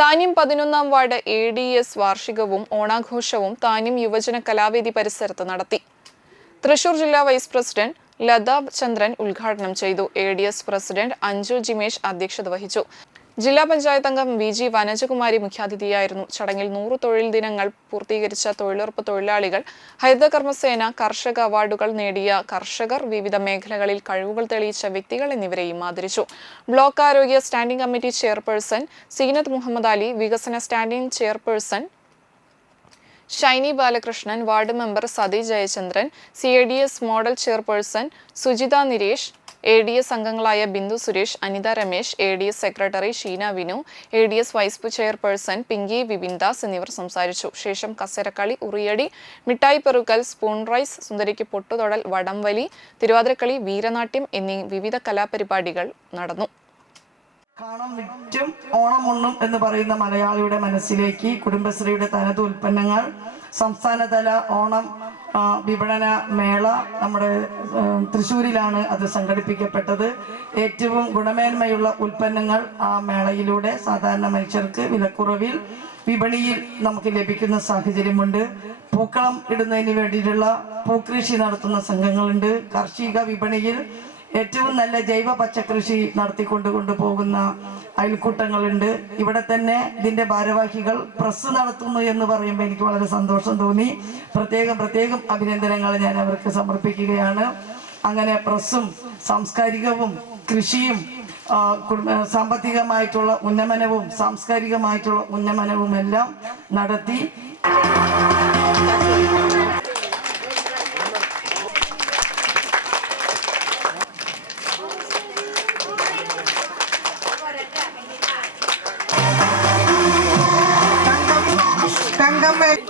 താന്യം പതിനൊന്നാം ward A D S വാർഷികവും ഓണാഘോഷവും താന്യം യുവജന കലാവേദി പരിസരത്ത് നടത്തി. തൃശൂർ ജില്ലാ വൈസ് പ്രസിഡന്റ് ലത ചന്ദ്രൻ ഉദ്ഘാടനം ചെയ്തു. A D S president Anju Jimesh അധ്യക്ഷത വഹിച്ചു. ജില്ലാ പഞ്ചായത്ത് അംഗം വി ജി വനജകുമാരി മുഖ്യാതിഥിയായിരുന്നു. ചടങ്ങിൽ നൂറ് തൊഴിൽ ദിനങ്ങൾ പൂർത്തീകരിച്ച തൊഴിലുറപ്പ് തൊഴിലാളികൾ ഹരിതകർമ്മസേന കർഷക അവാർഡുകൾ നേടിയ കർഷകർ വിവിധ മേഖലകളിൽ കഴിവുകൾ തെളിയിച്ച വ്യക്തികൾ എന്നിവരെയും ആദരിച്ചു. ബ്ലോക്ക് ആരോഗ്യ standing committee chairperson Zeenath Muhammad Ali വികസന standing chairperson Shiny Balakrishnan ward member Sathi Jayachandran C model chairperson Sujitha Niresh A D S അംഗങ്ങളായ Bindu Suresh Anitha Ramesh A D S secretary Sheena Vinu A D S vice chairperson Pinky Vipindas എന്നിവർ സംസാരിച്ചു. ശേഷം കസരക്കളി ഉറിയടി മിഠായി പെറുക്കൽ spoon rice സുന്ദരിക്ക് പൊട്ടുതൊടൽ വടംവലി തിരുവാതിരക്കളി വീരനാട്യം എന്നീ വിവിധ കലാപരിപാടികൾ നടന്നു. കാണം വിറ്റും ഓണം ഉണ്ണും എന്ന് പറയുന്ന മലയാളിയുടെ മനസ്സിലേക്ക് കുടുംബശ്രീയുടെ തനത് ഉൽപ്പന്നങ്ങൾ സംസ്ഥാനതല ഓണം വിപണന മേള നമ്മുടെ തൃശ്ശൂരിലാണ് അത് സംഘടിപ്പിക്കപ്പെട്ടത്. ഏറ്റവും ഗുണമേന്മയുള്ള ഉൽപ്പന്നങ്ങൾ ആ മേളയിലൂടെ സാധാരണ മനുഷ്യർക്ക് വിലക്കുറവിൽ വിപണിയിൽ നമുക്ക് ലഭിക്കുന്ന സാഹചര്യമുണ്ട്. പൂക്കളം ഇടുന്നതിന് വേണ്ടിയിട്ടുള്ള പൂക്കൃഷി നടത്തുന്ന സംഘങ്ങളുണ്ട്. കാർഷിക വിപണിയിൽ ഏറ്റവും നല്ല ജൈവ പച്ചക്കൃഷി നടത്തിക്കൊണ്ട് കൊണ്ടുപോകുന്ന അയൽക്കൂട്ടങ്ങളുണ്ട്. ഇവിടെ തന്നെ ഇതിന്റെ ഭാരവാഹികൾ പ്രസ് നടത്തുന്നു എന്ന് പറയുമ്പോൾ എനിക്ക് വളരെ സന്തോഷം തോന്നി. പ്രത്യേകം പ്രത്യേകം അഭിനന്ദനങ്ങൾ ഞാൻ അവർക്ക് സമർപ്പിക്കുകയാണ്. അങ്ങനെ പ്രസ്സും സാംസ്കാരികവും കൃഷിയും സാമ്പത്തികമായിട്ടുള്ള ഉന്നമനവും സാംസ്കാരികമായിട്ടുള്ള ഉന്നമനവും എല്ലാം നടത്തി. também.